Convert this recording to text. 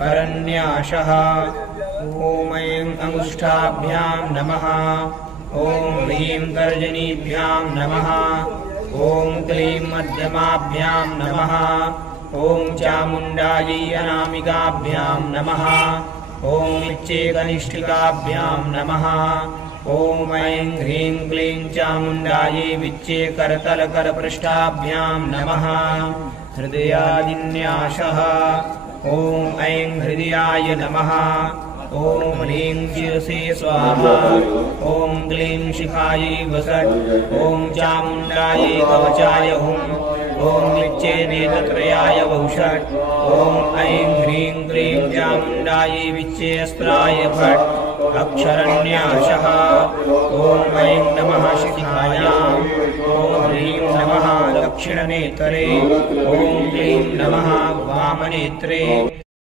करन्यासः। ॐ ऐं अंगुष्ठाभ्यां नमः। ॐ ह्रीं तर्जनीभ्यां नमः। ॐ क्लीं मध्यमाभ्यां नमः। ॐ चामुण्डायै अनामिकाभ्यां नमः। ॐ विच्चेकनिष्ठिकाभ्यां नमः। ॐ ऐं ह्रीं क्लीं चामुण्डायै विच्चेकरतलकरपृष्ठाभ्यां नमः। हृदयादिन्यासः। ॐ ऐं हृदयाय नमः। ॐ ह्रीं शिरसे स्वाहा। ॐ क्लीं शिखायै वसट्। ॐ चामुण्डायै कवचाय हुम्। ॐ विच्चेनेत्रयाय वौषट्। ॐ ऐं ह्रीं क्लीं चामुण्डायै विच्चेस्त्राय फट्। अक्षरन्यासः। ॐ ऐं नमः शिखायाम्। ॐ ह्रीं नमः दक्षिणनेत्रे। ॐ क्लीं नमः वामनेत्रे।